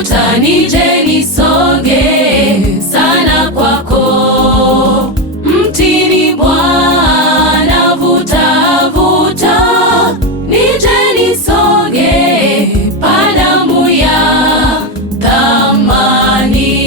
vuta nije nisonge sana kwako. Mtini Bwana, vuta vuta nije nisonge pa damu ya thamani.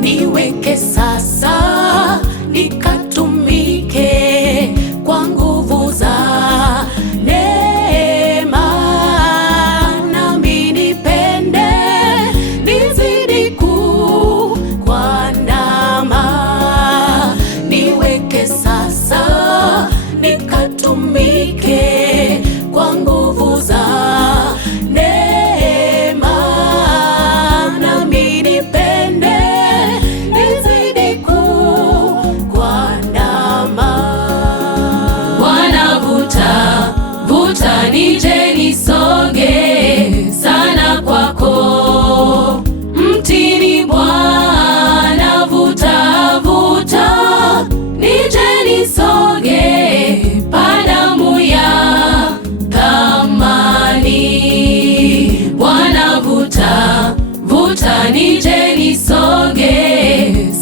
Niweke sasa nikatumike kwa nguvu za neema, nami nipende nizidi kukuandama. Niweke sasa nikatumike kwa nguvu za neema, nami nipende nizidi kukuandama. Bwana, vuta vuta nije nisonge sana kwako. Mtini Bwana, vuta vuta nije nisonge pa damu ya thamani. Bwana, vuta vuta nije nisonge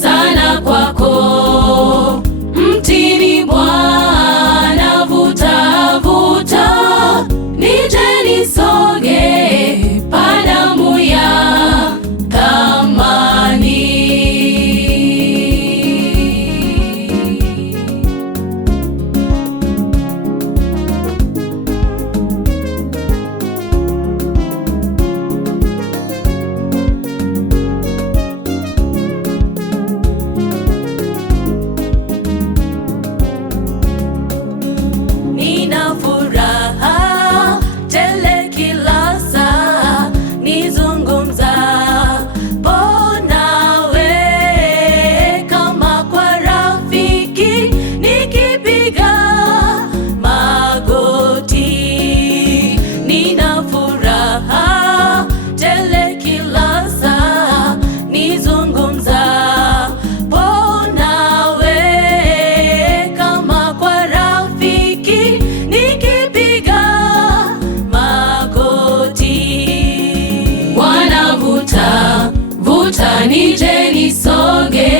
sana kwako. Mtini Bwana, vuta vuta nije nisonge pa damu ya thamani. Nina furaha tele kila saa nizungumzapo nawe, kama kwa rafiki nikipiga magoti. Nina furaha tele kila saa nizungumzapo nawe, kama kwa rafiki nikipiga magoti. Bwana, vuta vuta nije nisonge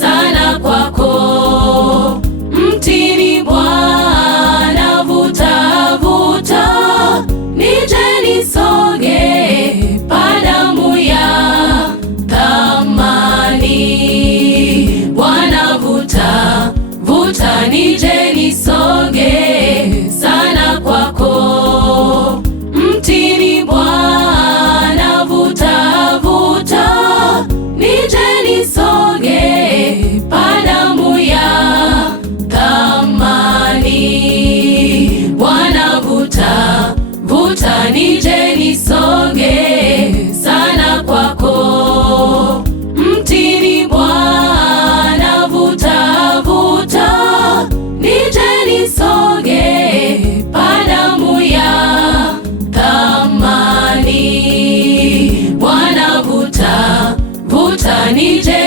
sana kwako. Mtini Bwana, vuta vuta nije nisonge pa damu ya thamani. Bwana, vuta vuta nije nisonge sana kwako. Mtini Bwana, vuta vuta nije nisonge pa damu ya thamani. Bwana, vuta vuta nije nisonge sana kwako. Mtini Bwana, vuta vuta nije nisonge pa damu ya thamani. Bwana, vuta vuta nije